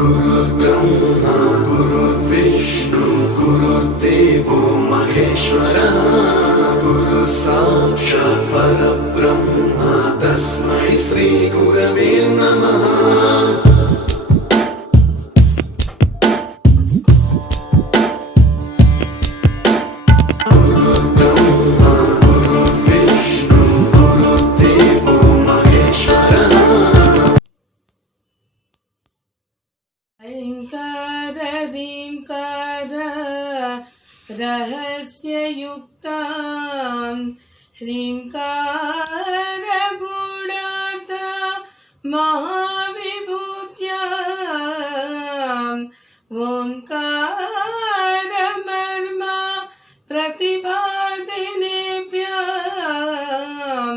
गुरुर्ब्रह्मा गुरुर्विष्णु गुरुर्देवो महेश्वरः गुरु साक्षात् परब्रह्म तस्मै श्री गुरवे नमः। ऐङ्कार ह्रीङ्कार रहस्ययुक्तां ह्रीङ्कार गुणार्थ महाविभूत्याम् ओङ्कार मर्म प्रतिपादिनेभ्यां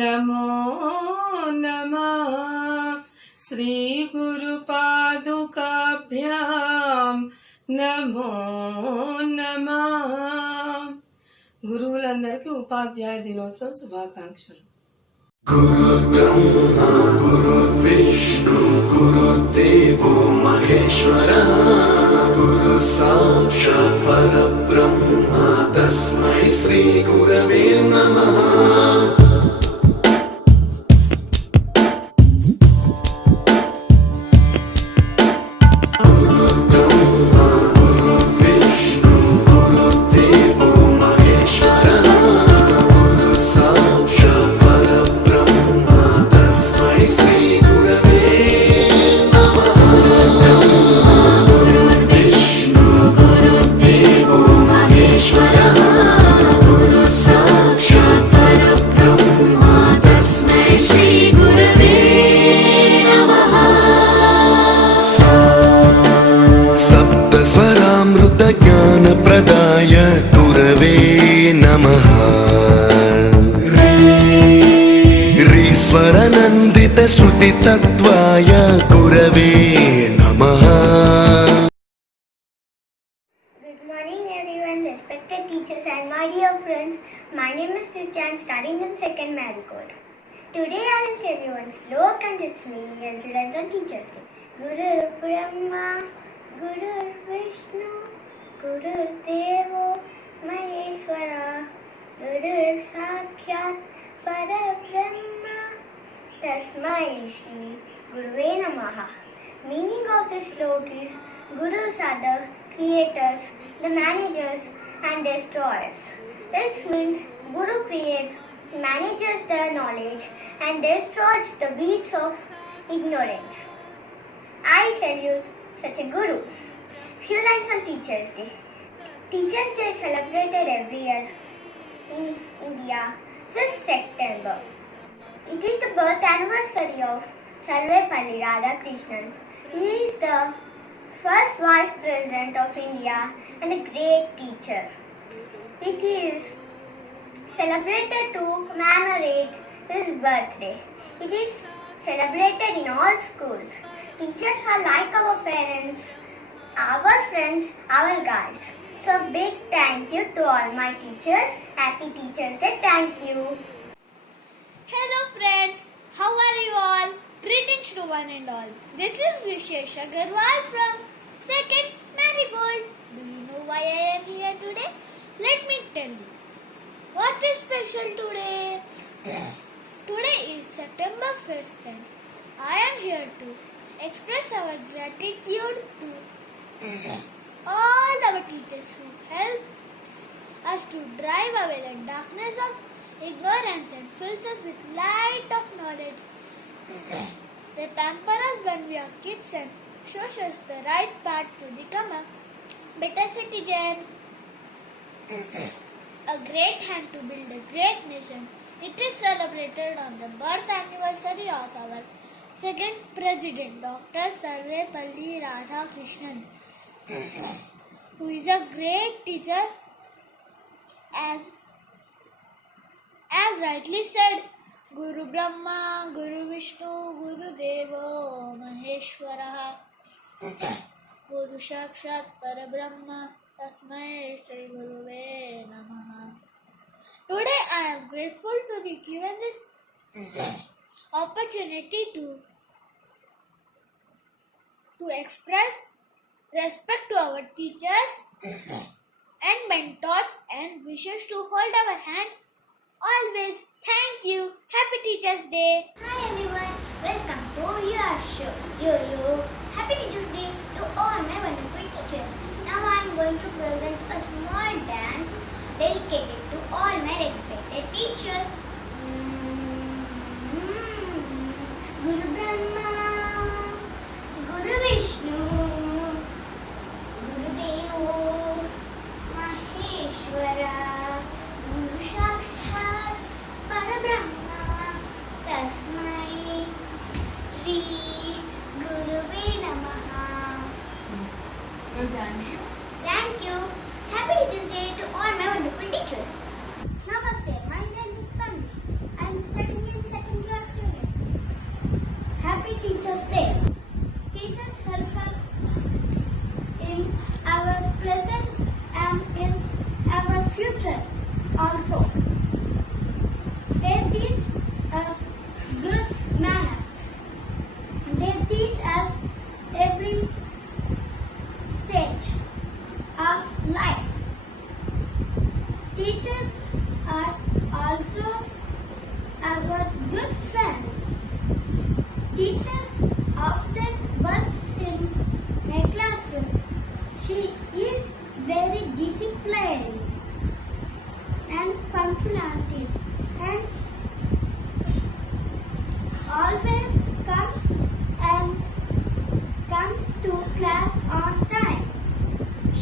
नमो नमः। श्री गुरुपादुकाभ्यां नमो नमः। గురువులందరికీ ఉపాధ్యాయ దినోత్సవ శుభాకాంక్షలు. गुरुर्ब्रह्मा गुरुर्विष्णु गुरुर्देवो महेश्वरः गुरु साक्षात् परब्रह्म तस्मै श्री गुरवे नमः। ज्ञानप्रदाय गुरवे नमः। ह्रीश्वरनन्दितश्रुतितत्त्वाय गुरवे नमः। Good morning everyone, respected teachers and my dear friends. My name is Richa and studying in second Marigold. Today I will tell you one slok and its meaning and Children's and Teachers Day. Guru Brahma, Guru Vishnu, Guru Devo Maheshwara, Guru Sakshat Parabrahma Tasmai Shri Guruve Namaha. Meaning of this slok is Gurus are the creators, the managers and destroyers. This means Guru creates, manages the knowledge and destroys the weeds of ignorance. I salute such a Guru. Few lines on Teachers Day. Teachers Day is celebrated every year in India 5th September. It is the birth anniversary of Sarvepalli Radhakrishnan. He is the first Vice President of India and a great teacher. It is celebrated to commemorate his birthday. It is celebrated in all schools. Teachers are like our parents, our friends, our guides. So big thank you to all my teachers. Happy Teachers Day. Thank you. Hello friends, how are you all? Greetings to one and all. This is Vishesh Agarwal from 2nd Marigold. Do you know why I am here today? Let me tell you. What is special today? Today is September 5th and I am here to express our gratitude to all our teachers who helps us to drive away the darkness of ignorance and fills us with light of knowledge. They pamper us when we are kids and shows us the right path to become a better citizen. A great hand to build a great nation. It is celebrated on the birth anniversary of our second President, Dr. Sarvepalli Radhakrishnan, who is a great teacher as rightly said, Guru Brahma, Guru Vishnu, Guru Devo Maheshwara, Guru Sakshat Parabrahma Tasmai Shri Guruve Namaha. Today I am grateful to be given this opportunity to to express respect to our teachers and mentors and wishes to hold our hand always. Thank you. Happy Teachers Day. Hi everyone, welcome to your show. Yo. Happy Teachers Day to all my wonderful teachers. Now I am going to present a small dance dedicated to all my respected teachers. Guru Brahma, Guru Vishnu, Guru Devo, Maheshwara, Guru Sakshat, Parabrahma, Tasmai, Sri Guruve Namaha. Thank you. Happy Teachers Day to all my wonderful teachers. Namaste. My name is Tanish. I am studying in second class unit. Happy Teachers Day. Teachers help us in our present and in our future also. They teach us good manners. They teach us every stage of life. Teachers are also our good friends. Teachers often works in a classroom. She is very disciplined and punctuality and always comes to class on time.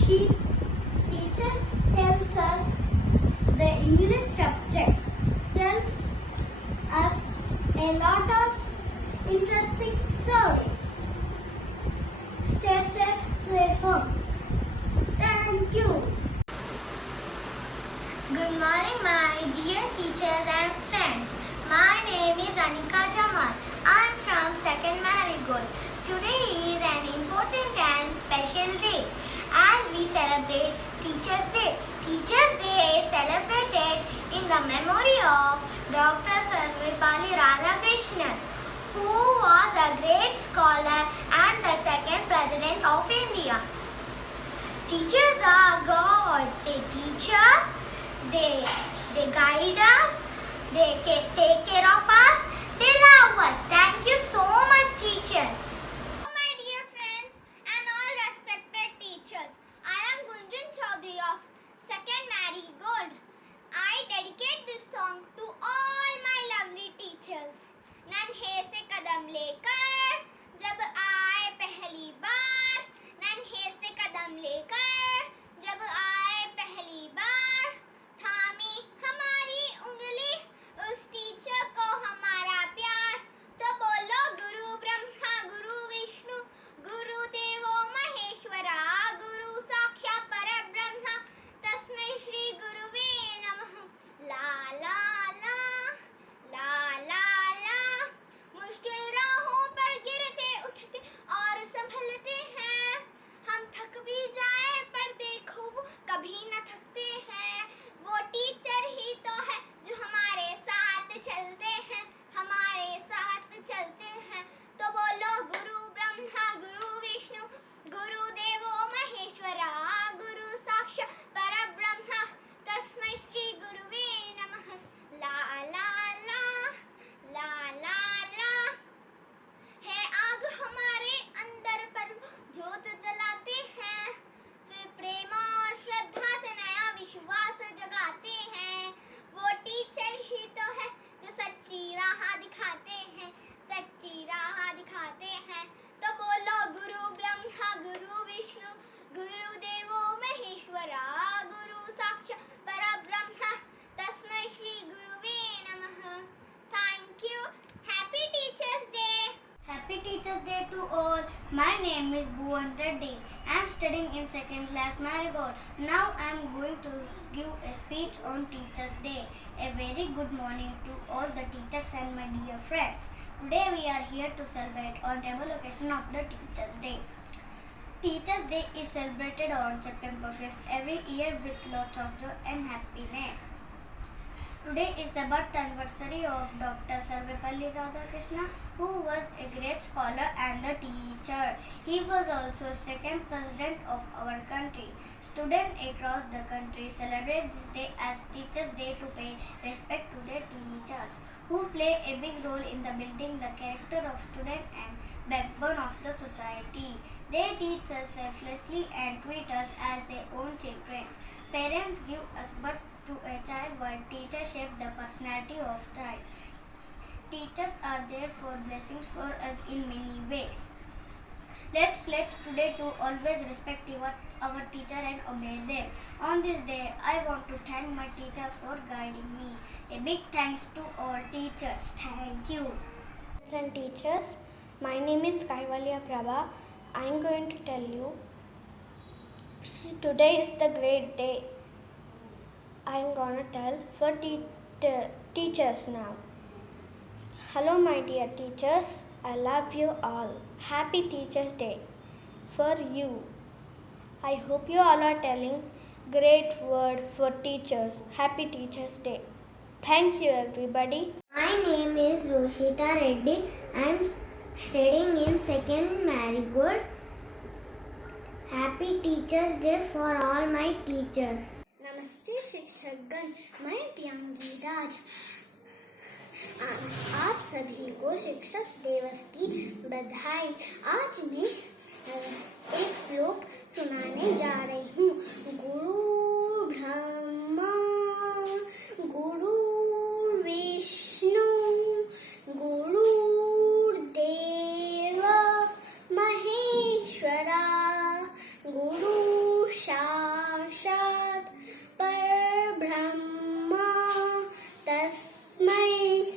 She tells us the English subject, tells us a lot of interesting stories. Stay safe, stay home. Thank you. Good morning, my dear teachers and friends. My name is Anika Jamal. I am from 2nd Marigold. Today is an important and special day as we celebrate Teachers Day. Teachers Day is celebrated in the memory of Dr. Sarvepalli Radhakrishnan, who was a great scholar and the second President of India. Teachers are gods. They teach us, they guide us, they take care of us, they love us. Thank you so much, teachers. My dear friends and all respected teachers, I am Gunjan Chaudhary of 2nd Marigold. I dedicate this song to all my lovely teachers. नन्हे से कदम लेकर जब आए पहली बार, नन्हे से कदम लेकर जब आए पहली बार, थामी हमारी उंगली उस टीचर को हमारा प्यार, तो बोलो गुरु ब्रह्मा गुरु विष्णु गुरु देवो महेश्वरा, गुरु साक्षात परब्रह्म तस्मै श्री गुरुवे नमः। ला ला ला ला ला ला, मुश्किल राहों पर गिरते उठते और संभलते हैं, हम थक भी जाए पर देखो वो कभी न थकते हैं, वो टीचर ही तो है जो हमारे साथ चलते हैं, हमारे साथ चलते हैं, तो बोलो गुरु ब्रह्मा गुरु विष्णु गुरु देवो महेश्वरा, गुरु साक्षात परब्रह्म तस्मै श्री गुरुवे नमः। ला ला ला ला ला ला, है आग हमारे अंदर पर ज्योत जलाते हैं, फिर प्रेम और श्रद्धा से नया विश्वास जगाते हैं, वो टीचर ही तो है जो सच्ची राह दिखाते हैं, सच्ची राह दिखाते हैं, तो बोलो गुरु ब्रह्मा गुरु विष्णु गुरु देवो महेश्वरा, गुरु साक्षात परब्रह्म तस्मै श्री गुरुवे नमः। Thank you. Happy Teachers Day. Happy Teachers Day to all. My name is Bhuvan Reddy. I am studying in 2nd class Marigold. Now I am going to give a speech on Teachers Day. A very good morning to all the teachers and my dear friends. Today we are here to celebrate on table occasion of the Teachers Day. Teachers Day is celebrated on September 5th every year with lots of joy and happiness. Today is the birth anniversary of Dr. Sarvepalli Radhakrishna, who was a great scholar and a teacher. He was also second president of our country. Students across the country celebrate this day as Teachers' Day to pay respect to their teachers, who play a big role in the building the character of student and backbone of the society. They teach us selflessly and treat us as their own children. Parents give us birth to a child while teachers shape the personality of child. Teachers are there for blessings for us in many ways. Let's pledge today to always respect our teacher and obey them. On this day, I want to thank my teacher for guiding me. A big thanks to all teachers. Thank you. And teachers, my name is Kaivalya Prabha. I am going to tell you, today is the great day. I am gonna tell for teachers now. Hello my dear teachers, I love you all. Happy Teachers' Day for you. I hope you all are telling great word for teachers. Happy Teachers' Day. Thank you everybody. My name is Roshita Reddy. I am studying in 2nd Marigold. Happy Teachers' Day for all my teachers. नमस्ते शिक्षकगण, मैं प्रियंकी राज आप सभी को शिक्षक दिवस की बधाई। आज मैं एक श्लोक सुनाने जा रही हूँ। गुरु ब्रह्मा गुरु विष्णु गुरुर्देव महेश्वरा गुरु साक्षात् परब्रह्मा तस्मै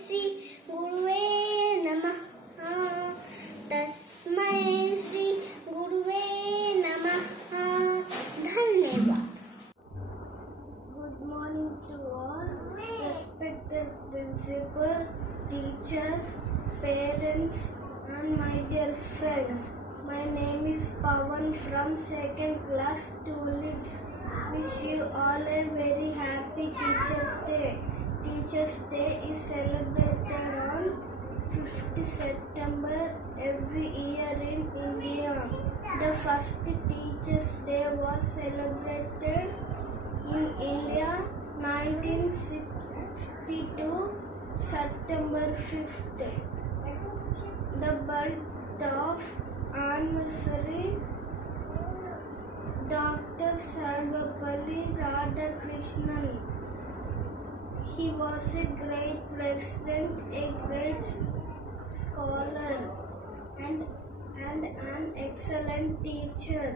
श्री गुरुवे नमः तस्मै श्री गुरुवे नमः धन्यवाद। Good morning to all respected principal, teachers, parents and my dear friends. My name is Pawan from 2nd class Tulips. Wish you all a very happy Teachers' Day. Teachers' Day is celebrated on 5th September every year in India. The first Teachers' Day was celebrated in India 1962 September 5th. The birth of anniversary Dr. Sarvepalli Radhakrishnan. He was a great president, a great scholar, and an excellent teacher.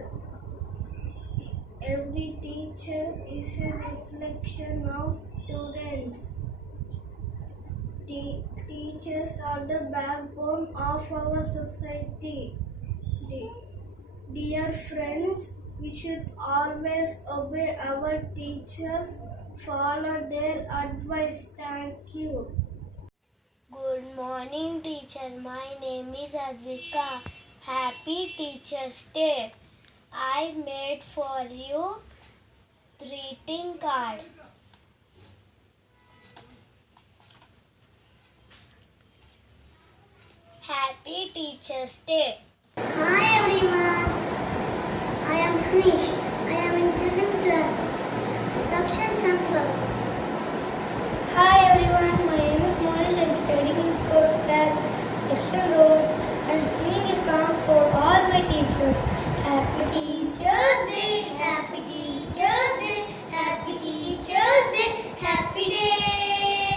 Every teacher is a reflection of students. Teachers are the backbone of our society. Dear friends, we should always obey our teachers, follow their advice. Thank you. Good morning, teacher. My name is Advika. Happy Teachers' Day. I made for you greeting card. Happy Teachers' Day. Hi everyone. I am Hanish. I am in 2nd class. Section Sunflower. Hi everyone, my name is Mohesh. I'm studying in 4th class, Section Rose. I'm singing a song for all my teachers. Happy Teachers' Day, Happy Teachers' Day, Happy Teachers' Day, Happy Day,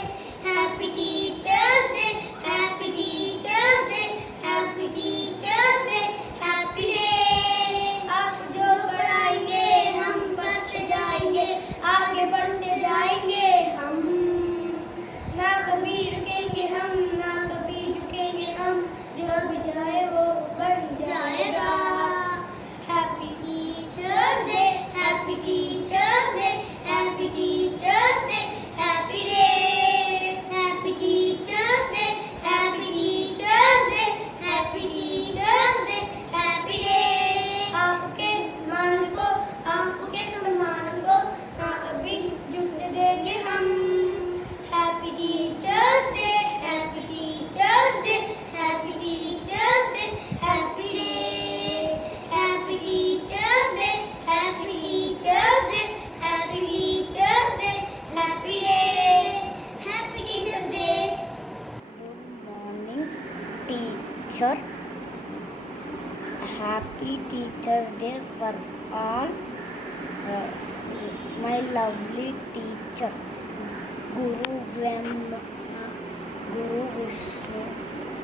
Happy Teachers' Day, Happy Teachers' Day, Happy Teachers' Day, Happy Day. आप जो पढ़ाएंगे हम बढ़ते जाएंगे, आगे बढ़ते जाएंगे। teacher. Happy Teachers Day for all my lovely teacher. Guru Brahma, Guru Vishnu,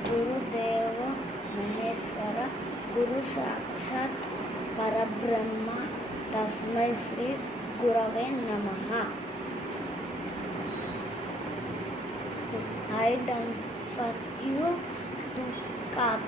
Guru Deva Maheshwara, Guru Sakshat Parabrahma, Tasmai Sri Gurave Namaha. I done for you two cards.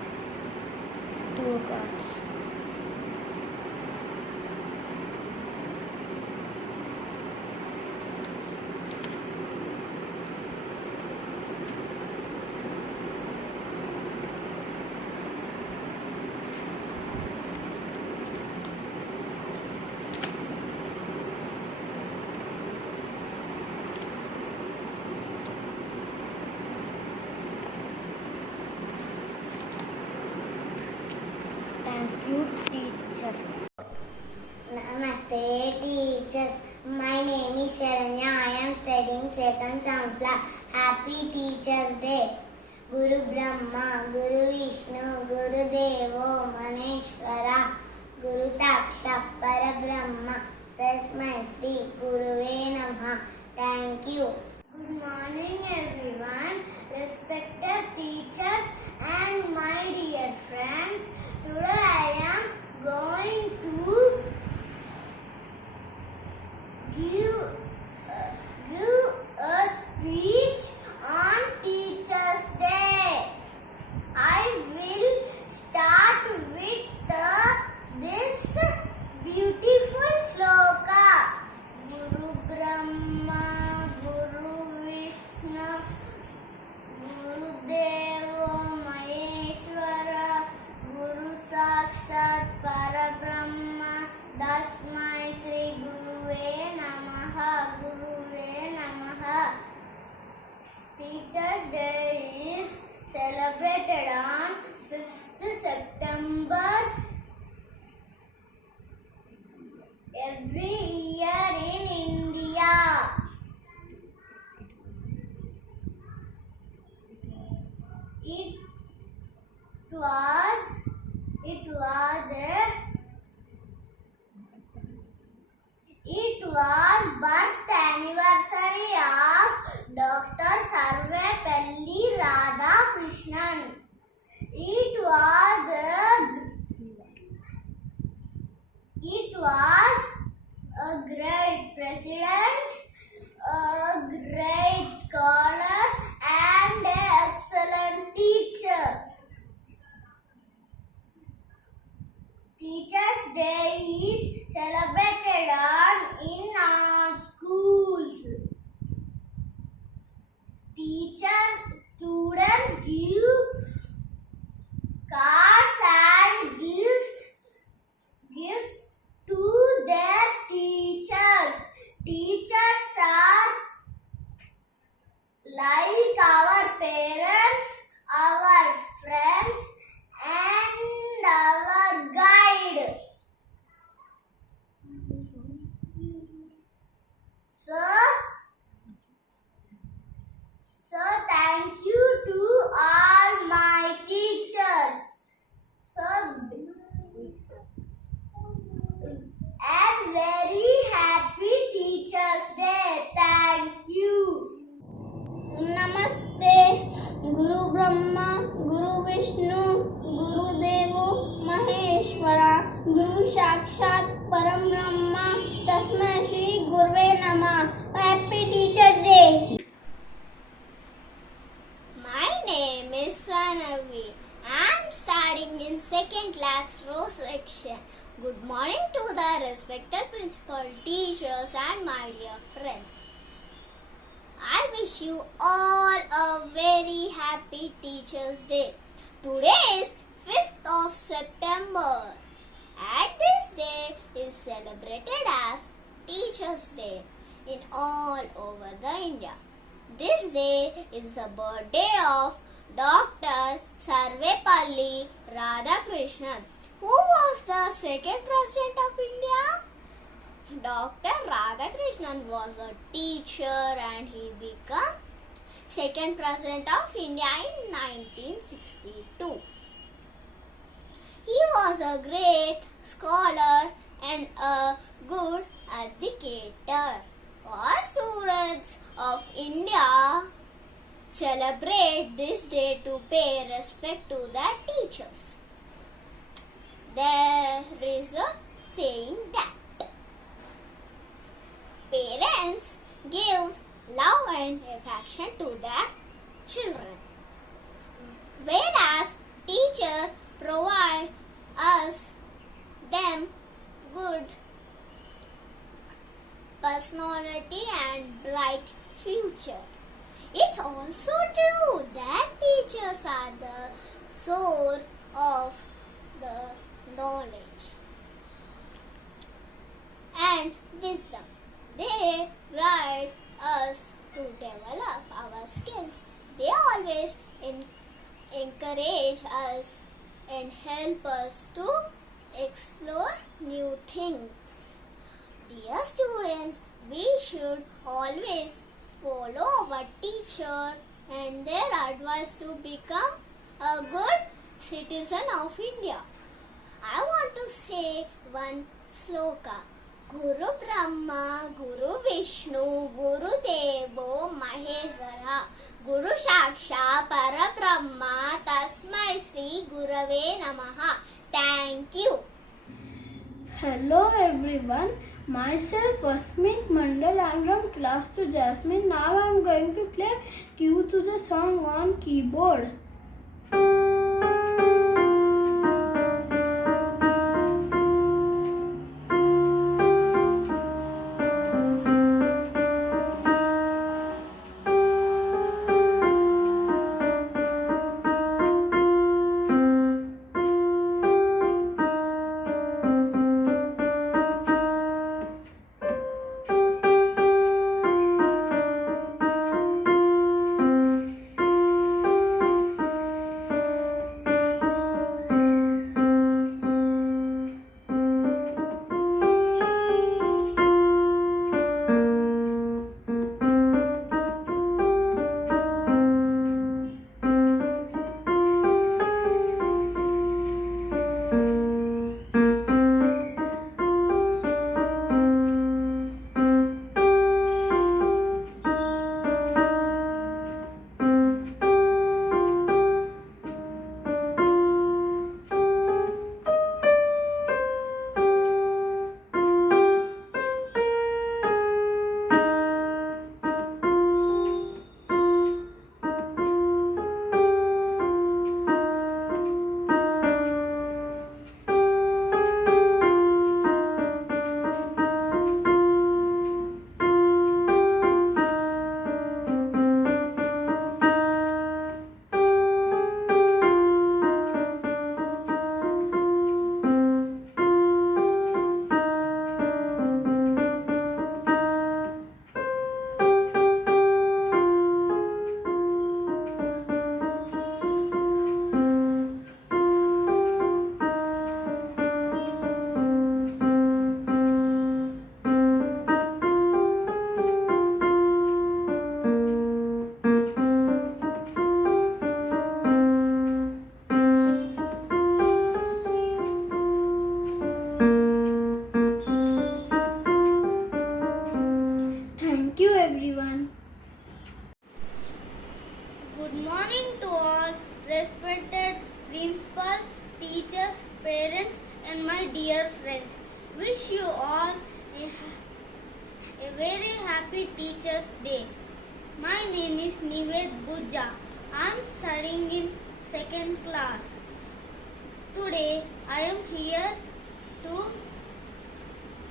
Thank you, teacher. Namaste, teachers. My name is Sharanya. I am studying second Samfla. Happy Teachers Day. Guru Brahma, Guru Vishnu, Guru Devo Maheshwara, Guru Sakshat Parabrahma, Tasmai Sri Guruve Namaha. Thank you. Good morning, everyone. Respected teachers and my dear friends. Today I am going to give a speech on Teachers Day. I will start with this beautiful sloka. Guru Brahma, Guru Vishnu, Guru Devo Maheshwara, Guru Sakshat Parabrahma, Tasmai Sri Guruve Namaha, Guruve Namaha. Teachers Day is celebrated on 5th September every year in India. It was birth anniversary of Dr. Sarvepalli Radhakrishnan. It was a great president, a great scholar, and an excellent teacher. Teachers' Day is celebrated in our schools. Students give cards and gifts to their teachers. Teachers are like our parents, our friends, and our guide. So thank you to all my teachers. And very happy Teachers Day. Thank you. Namaste. Guru Brahma, Guru Vishnu, Guru Devo Maheshwara, Guru Sakshat Parabrahma, Tasmai Shri Guruve Namah. Happy Teachers Day. My name is Pranavi. I am studying in second class row section. Good morning to the respected principal, teachers and my dear friends. I wish you all a very happy Teachers Day. Today is 5th of September and this day is celebrated as Teachers Day in all over the India. This day is the birthday of Dr. Sarvepalli Radhakrishnan. Who was the second president of India? Dr. Radhakrishnan was a teacher and he became second president of India in 1962. was a great scholar and a good educator. All students of India celebrate this day to pay respect to their teachers. There is a saying that parents give love and affection to their children, whereas teachers provide us them good personality and bright future. It's also true that teachers are the source of the knowledge and wisdom. They guide us to develop our skills. They always encourage us and help us to explore new things. Dear students, we should always follow our teacher and their advice to become a good citizen of India. I want to say one sloka. Guru Brahma, Guru Vishnu, Guru Devo Maheshwara, Guru Shaksha Parabrahma, Tasmai Sri Gurave Namaha. Thank you. Hello everyone, myself Asmit Mandal. I am from class 2 Jasmine. Now I am going to play cue to the song on keyboard. Thank you everyone. Good morning to all respected principal, teachers, parents and my dear friends. Wish you all a very happy Teachers Day. My name is Nived Buja. I am studying in 2nd class. Today I am here to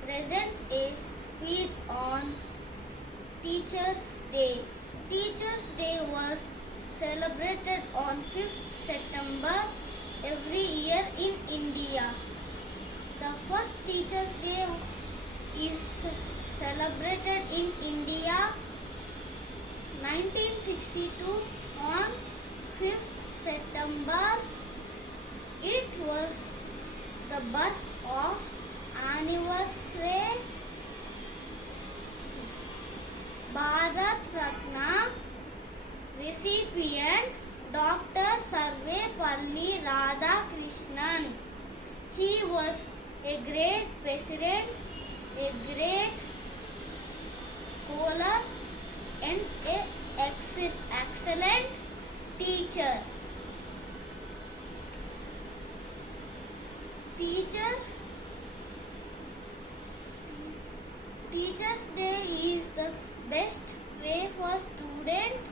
present a speech on Teachers Day. Teachers Day was celebrated on 5th September every year in India. The first Teachers Day is celebrated in India 1962 on 5th September. It was the birth of anniversary Bharat Ratna recipient Dr. Sarvepalli Radhakrishnan. He was a great president, a great scholar, and an excellent teacher. Teachers Day is the best way for students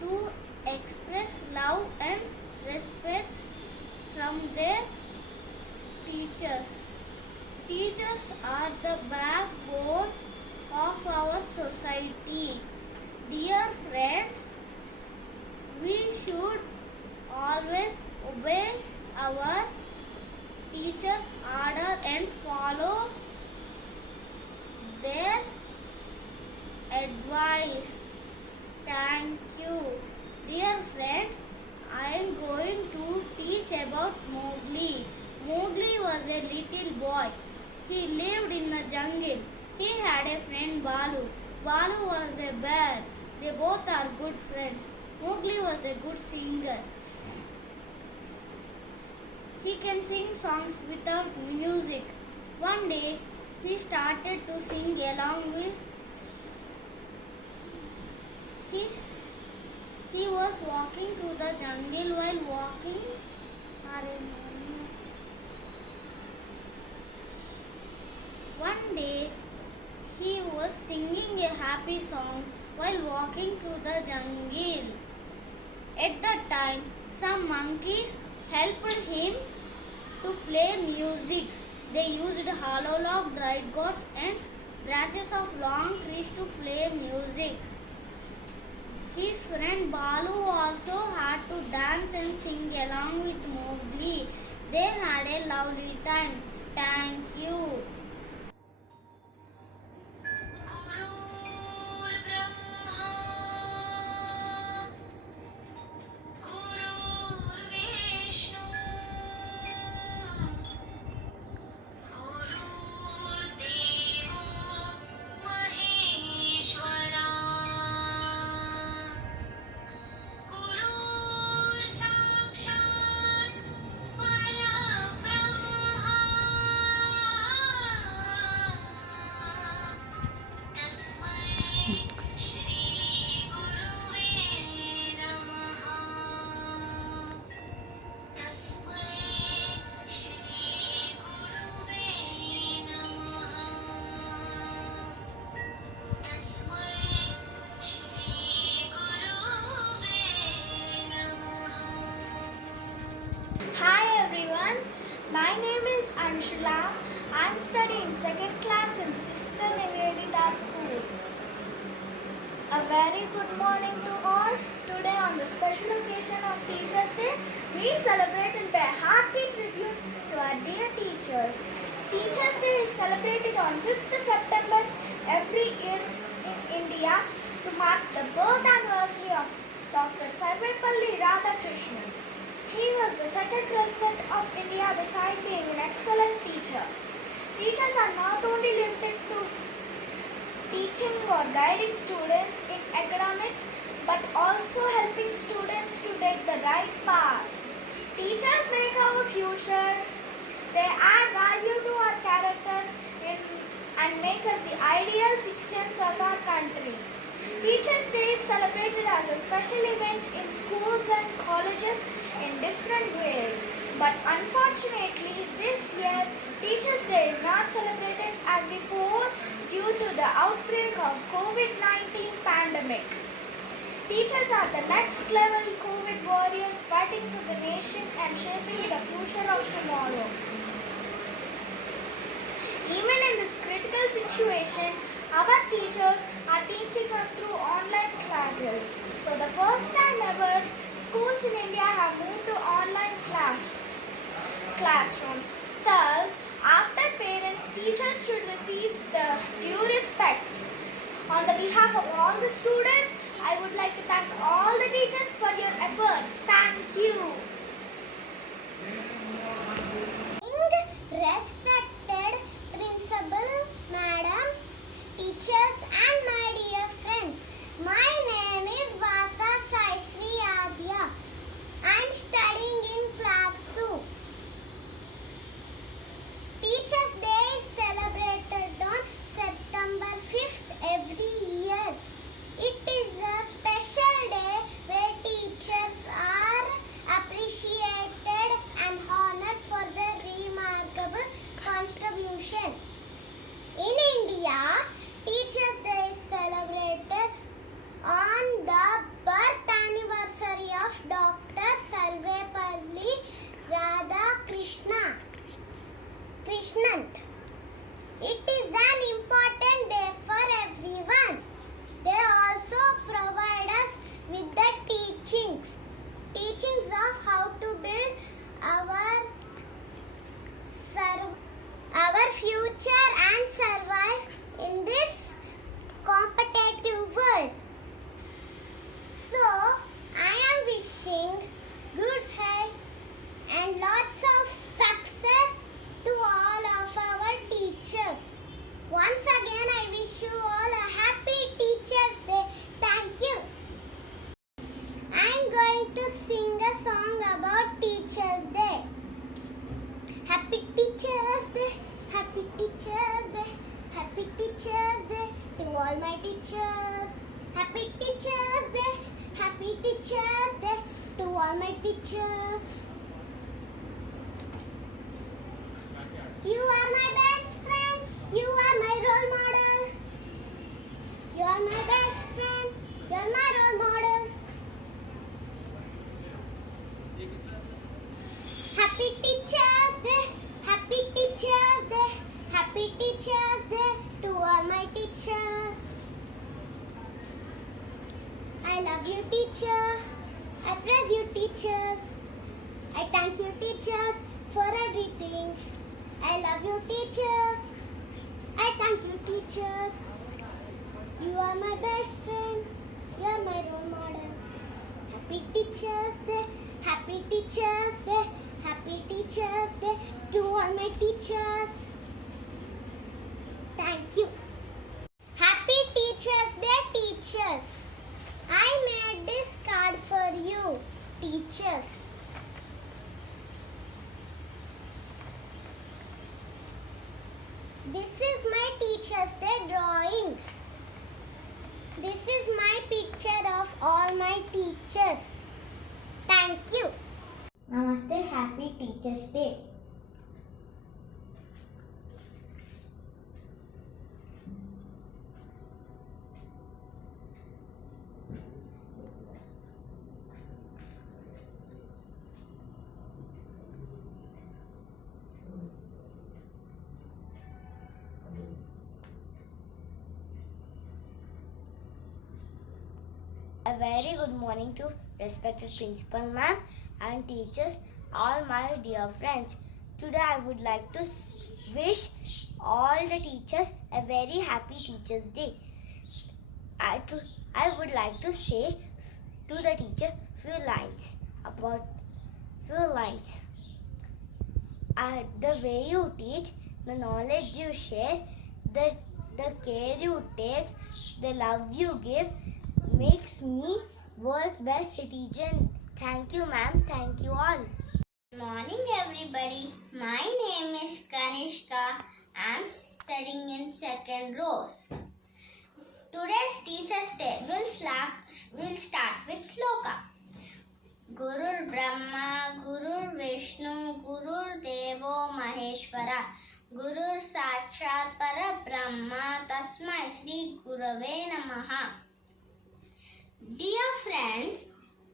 to express love and respect from their teachers. Teachers are the backbone of our society. Dear friends, we should always obey our teachers' order and follow their advice. Thank you. Dear friends, I am going to teach about Mowgli. Mowgli was a little boy. He lived in the jungle. He had a friend Balu. Balu was a bear. They both are good friends. Mowgli was a good singer. He can sing songs without music. One day, he started to sing along with he was walking through the jungle while walking. One day, he was singing a happy song while walking through the jungle. At that time, some monkeys helped him to play music. They used hollow log, dried gorse, and branches of long trees to play music. His friend Balu also had to dance and sing along with Mowgli. They had a lovely time. Thank you. Hi everyone, my name is Anshula. I'm studying second class in Sister Nivedita School. A very good morning to all. Today on the special occasion of Teachers Day, we celebrate and pay hearty tribute to our dear teachers. Teachers Day is celebrated on 5th September every year in India to mark the birth anniversary of Dr. Sarvepalli Radhakrishnan. He was the second president of India besides being an excellent teacher. Teachers are not only limited to teaching or guiding students in academics, but also helping students to take the right path. Teachers make our future. They add value to our character and make us the ideal citizens of our country. Teachers Day is celebrated as a special event in schools and colleges in different ways. But unfortunately, this year, Teachers Day is not celebrated as before due to the outbreak of COVID-19 pandemic. Teachers are the next level COVID warriors fighting for the nation and shaping the future of tomorrow. Even in this critical situation, our teachers are teaching us through online classes. For the first time ever, schools in India have moved to online classrooms. Thus, after parents, teachers should receive the due respect. On the behalf of all the students, I would like to thank all the teachers for your efforts. Thank you. Respected Principal, Madam, teachers and my dear friends. My name is Vasa Saisri Abhya. I am studying in class 2. Krishnant. It is an important day for everyone. They also provide us with the teachings of how to build our future and survive in this competitive world. So, I am wishing good health and lots of success to all of our teachers. Once again, I wish you all a happy Teachers' Day. Thank you. I am going to sing a song about Teachers' Day. Happy Teachers' Day, Happy Teachers' Day, Happy Teachers' Day to all my teachers. Happy Teachers' Day, Happy Teachers' Day to all my teachers. You are my best friend, you are my role model. You are my best friend, you are my role model. Happy Teachers' Day, Happy Teachers' Day, Happy Teachers' Day to all my teachers. I love you, teacher. I praise you, teachers. I thank you, teachers, for everything. I love you, teachers. I thank you, teachers. You are my best friend. You are my role model. Happy Teachers' Day, Happy Teachers' Day, Happy Teachers' Day to all my teachers. Thank you. Happy Teachers' Day, teachers. I made this card for you, teachers. This is my Teachers' Day drawing. This is my picture of all my teachers. Thank you. Namaste, Happy Teachers' Day. A very good morning to respected principal ma'am and teachers, all my dear friends. Today I would like to wish all the teachers a very happy Teachers' Day. I would like to say to the teacher few lines. The way you teach, the knowledge you share, the care you take, the love you give makes me world's best citizen. Thank you, ma'am. Thank you all. Good morning, everybody. My name is Kanishka. I am studying in second rows. Today's Teachers' Day will start with sloka. Gurur Brahma, Gurur Vishnu, Gurur Devo Maheshwara, Gurur Sakshat Parabrahma, Tasmai Sri Gurave Namaha. Dear friends,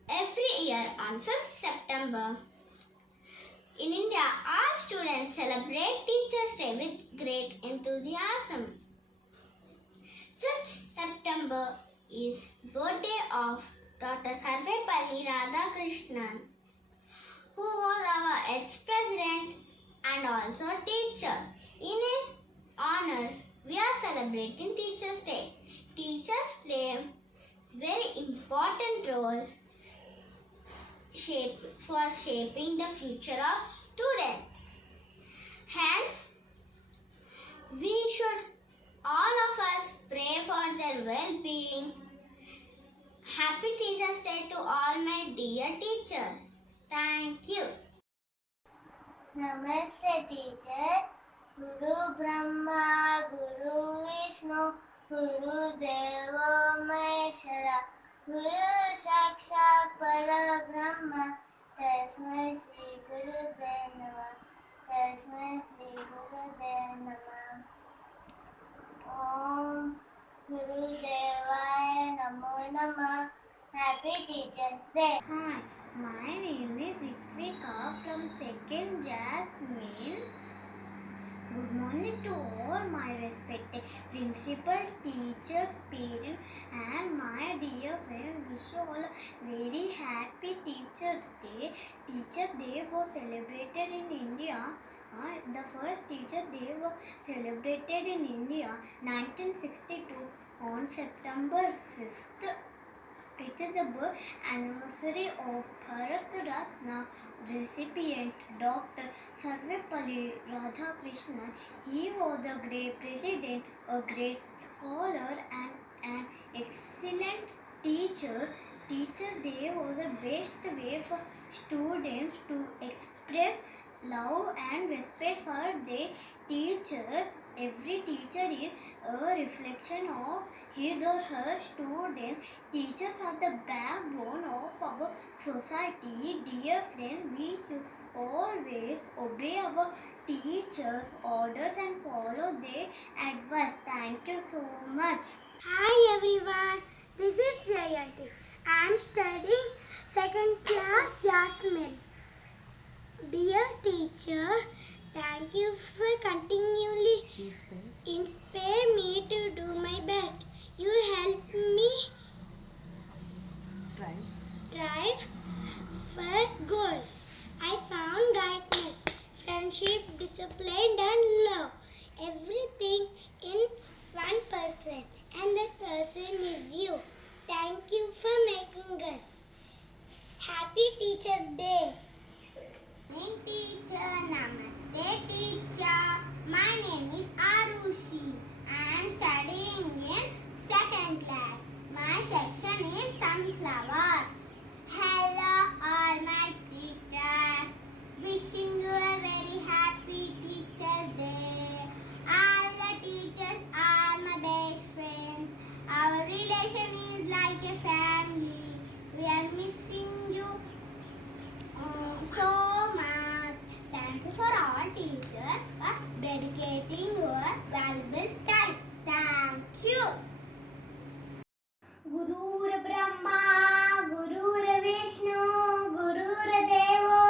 every year on 5th September, in India, all students celebrate Teachers' Day with great enthusiasm. 5th September is birthday of Dr. Sarvepalli Radhakrishnan, who was our ex-president and also teacher. In his honor, we are celebrating Teachers' Day. Teachers play very important role for shaping the future of students. Hence, we should all of us pray for their well-being. Happy Teachers' Day to all my dear teachers. Thank you. Namaste, teacher. Guru Brahma, Guru Vishnu, Guru Deva Maheshwara, Guru Sakshat Parabrahma, Tasmai Sri Gurudev Namah, Tasmai Sri Gurudev Namah. Om Guru Devaya Namo Namah. Happy Teachers' Day. Hi, my name is Ritvika from 2nd second, Jasmine. Good morning to all my respected principal, teachers, parents, and my dear friends. Wish you all a very happy Teachers' Day. Teachers' Day was celebrated in India. The first Teachers' Day was celebrated in India 1962 on September 5th. It is the birth anniversary of Bharat Ratna recipient Dr. Sarvepalli Radhakrishnan. He was a great president, a great scholar, and an excellent teacher. Teacher Day was the best way for students to express love and respect for their teachers. Every teacher is a reflection of his or her students. Teachers are the backbone of our society. Dear friends, we should always obey our teachers' orders and follow their advice. Thank you so much. Hi everyone, this is Jayanti. I am studying second class Jasmine. Dear teacher, thank you for continually inspire me to do my best. You help me strive for goals. I found guidance, friendship, discipline and love. Everything in one person, and that person is you. Thank you for making us. Happy Teacher's Day. Teacher, namaste teacher. My name is Arushi. I am studying in second class. My section is sunflower. Hello all my teachers. Wishing you a very happy Teacher's Day. All the teachers are my best friends. Our relation is like a family. We are missing you so much. Thank you for all teachers for dedicating your valuable time. Thank you. Gurur Brahma, Gurur Vishnu, Gurur Devo,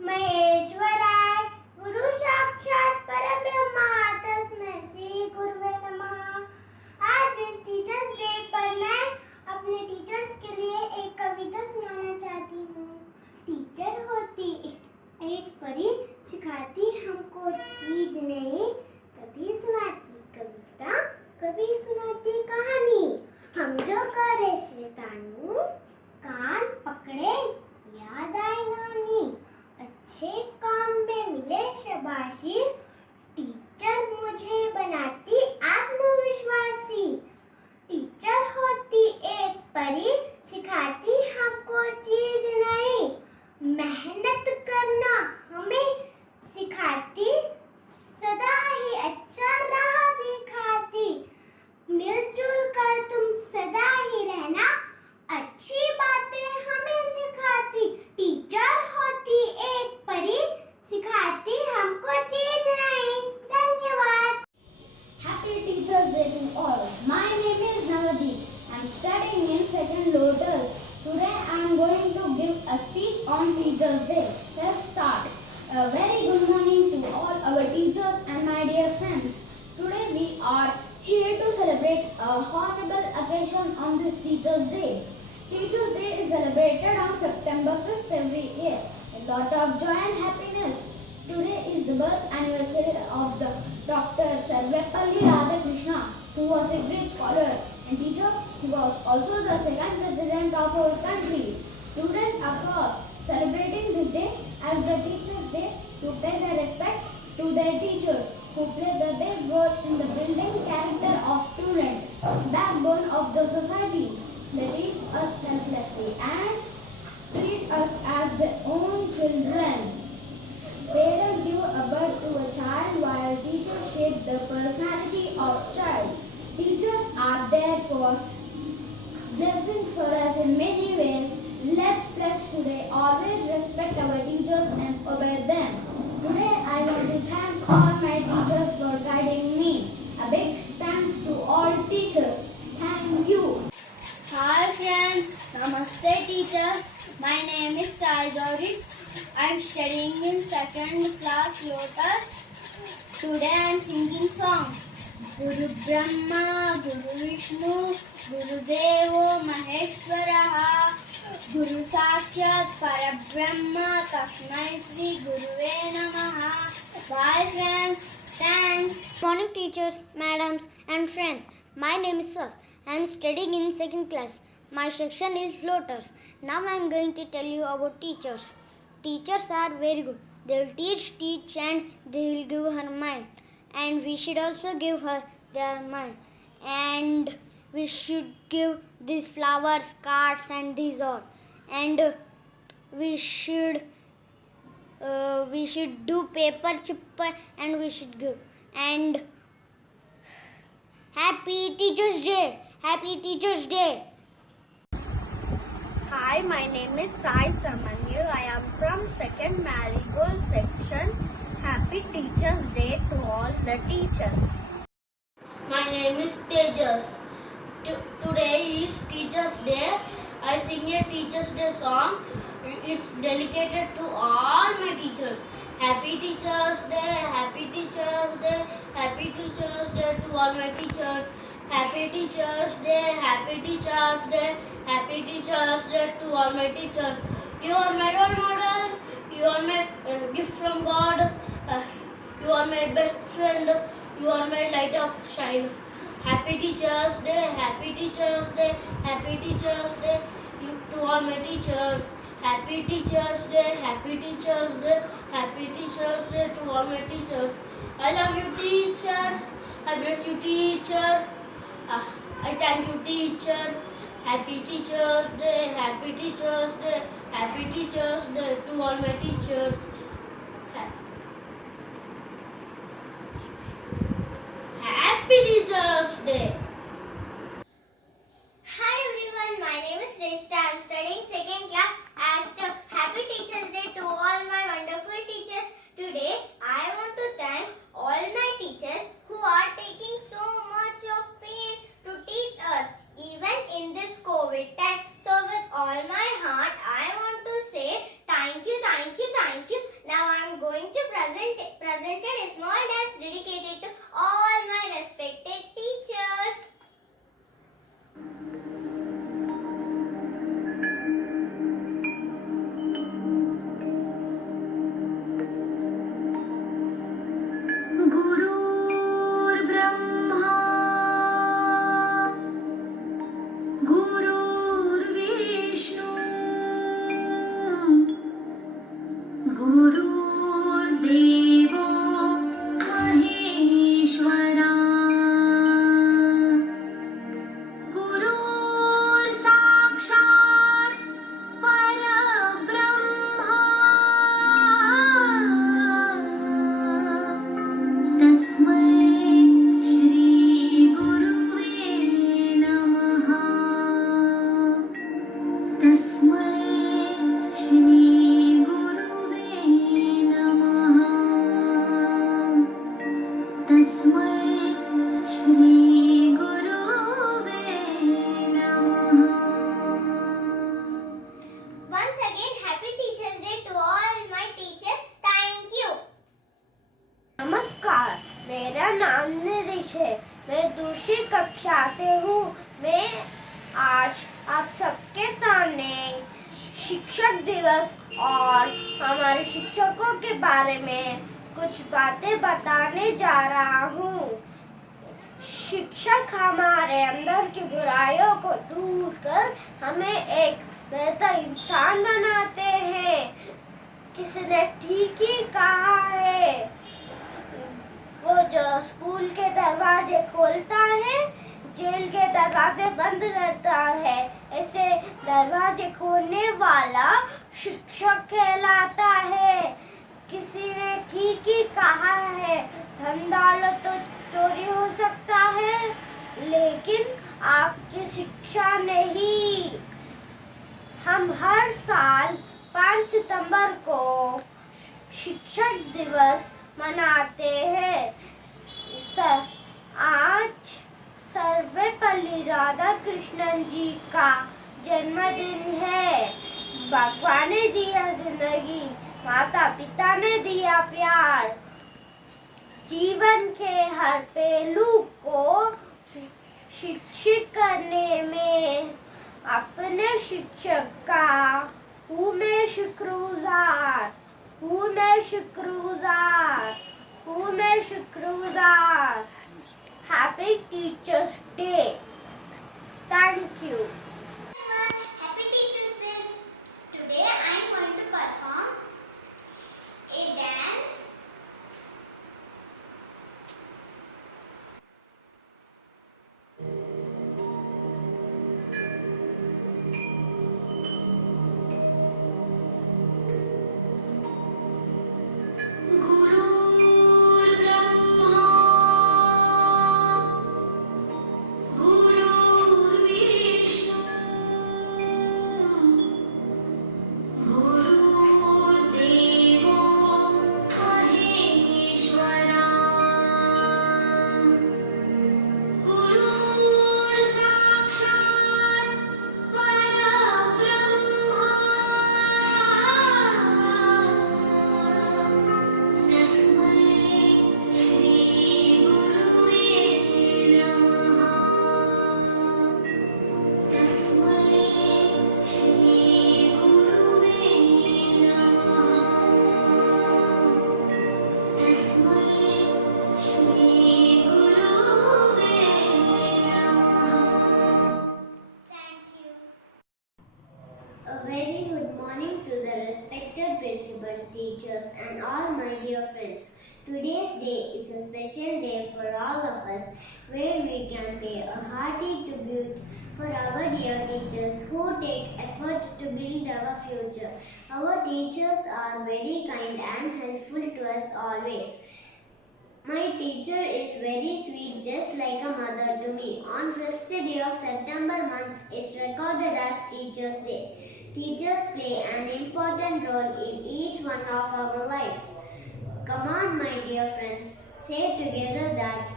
Maheshwarai, Guru Sakshat Parabrahma, Tasmai Shri Gurve Namah. आज इस teachers day पर मैं अपने teachers के लिए एक कविता सुनाना चाहती हूँ। टीचर होती एक परी, सिखाती हमको चीज नहीं, कभी सुनाती कविता, कभी सुनाती कहानी। हम जो करे शैतानू, कान पकड़े याद आए नानी। अच्छे काम में मिले शाबाशी, टीचर मुझे बनाती आत्मविश्वासी। टीचर होती एक परी, सिखाती हमको चीज नहीं, मेहनत करना हमें सिखाती, सदा ही अच्छा राह दिखाती। मिलजुल कर तुम सदा ही रहना, अच्छी बातें हमें सिखाती। टीचर होती एक परी, सिखाती हमको चीज नहीं। धन्यवाद। Happy Teachers Day to all. My name is Navadeep. I am studying in second Lotus. Today I am going to give a speech on Teachers Day. Let's start. A very good morning to all our teachers and my dear friends. Today we are here to celebrate a horrible occasion on this Teachers Day. Teachers Day is celebrated on September 5th every year. A lot of joy and happiness. Today is the birth anniversary of the Dr. Sarvepalli Radhakrishnan, who was a great scholar and teacher. He was also the second president of our country. Students across celebrating this day as the Teachers' Day to pay their respect to their teachers, who play the big role in the building character of students, backbone of the society. They teach us selflessly and treat us as their own children. Parents give a birth to a child while teachers shape the personality of child. Teachers are there for blessings for us in many ways. Let's pledge today always respect our teachers and obey them. Today I want to thank all my teachers for guiding me. A big thanks to all teachers. Thank you. Hi friends, Namaste teacher. I'm studying in second class Lotus. Today I'm singing song. Guru Brahma, Guru Vishnu, Guru Devo Maheshwaraha, Guru Sakshat Parabrahma, Tasmai Sri Guruve Namaha. Bye friends. Thanks. Morning teachers, madams and friends. My name is Swas. I am studying in second class. My section is Lotus. Now I am going to tell you about teachers. Teachers are very good. They will teach and they will give her mind. And we should also give her their mind. And we should give these flowers, cards and these all. And we should do paper chip and we should give. And Happy Teachers Day! Happy Teachers Day! Hi, my name is Sai Samanyu. I am from second Marigold section. Happy Teachers Day to all the teachers. My name is Tejas. Today is Teachers Day. I sing a Teachers Day song. It's dedicated to all my teachers. Happy Teachers Day, Happy Teachers Day, Happy Teachers Day to all my teachers. Happy Teachers Day, Happy Teachers Day, Happy Teachers Day to all my teachers. You are my role model. You are my gift from God. You are my best friend. You are my light of shine. Happy Teachers Day, Happy Teachers Day, Happy Teachers Day to all my teachers. Happy Teachers Day, Happy Teachers Day, Happy Teachers Day to all my teachers. I love you, teacher. I bless you, teacher. I thank you, teacher. Happy Teachers Day, Happy Teachers Day, Happy Teachers Day to all my teachers. Happy Teachers Day. Hi everyone, my name is Reshta. I am studying second class. As the Happy Teachers Day to all my wonderful teachers. Today, I want to thank all my teachers who are taking so much of pain to teach us, even in this COVID time. So with all my heart, I want to say thank you, thank you, thank you. Now I am going to present a small dance dedicated to all my respected teachers. Once again, Happy Teachers Day to all my teachers. Thank you. नमस्कार, मेरा नाम निरिश है। मैं दूसरी कक्षा से हूँ। मैं आज आप सबके सामने शिक्षक दिवस और हमारे शिक्षकों के बारे में कुछ बातें बताने जा रहा हूँ। शिक्षक हमारे अंदर की बुराइयों को दूर कर हमें एक बेहतर इंसान बनाते हैं। किसी ने ठीक ही कहा है, वो जो स्कूल के दरवाजे खोलता है, जेल के दरवाजे बंद करता है। ऐसे दरवाजे खोलने वाला शिक्षक कहलाता है। किसी ने ठीक ही कहा है, धन दौलत तो चोरी हो सकता है, लेकिन आपकी शिक्षा नहीं। हम हर साल 5 सितंबर को शिक्षक दिवस मनाते हैं। आज सर्वपल्ली राधाकृष्णन जी का जन्मदिन है। भगवान ने दिया जिंदगी माता पिता ने दिया प्यार, जीवन के हर पहलू को शिक्षित करने में अपने शिक्षक का हूँ मैं शुक्रगुजार, हूँ मैं शुक्रगुजार, हूँ मैं शुक्रगुजार। Happy Teachers Day. Thank you. Happy Teachers Day. Today I am going to perform a dance. A very good morning to the respected principal, teachers and all my dear friends. Today's day is a special day for all of us where we can pay a hearty tribute for our dear teachers who take efforts to build our future. Our teachers are very kind and helpful to us always. My teacher is very sweet, just like a mother to me. On 5th day of September month is recorded as Teachers' Day. Teachers play an important role in each one of our lives. Come on, my dear friends, say together that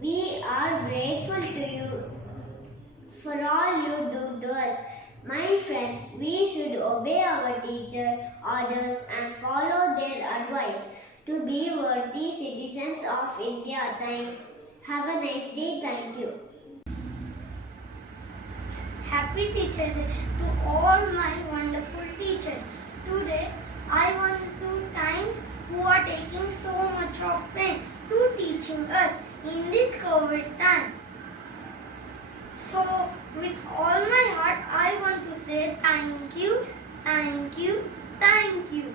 we are grateful to you for all you do to us. My friends, we should obey our teacher orders and follow their advice to be worthy citizens of India. Have a nice day. Thank you. Happy Teachers Day to all my wonderful teachers. Today I want to thank who are taking so much of pain to teaching us in this COVID time. So with all my heart I want to say thank you, thank you, thank you.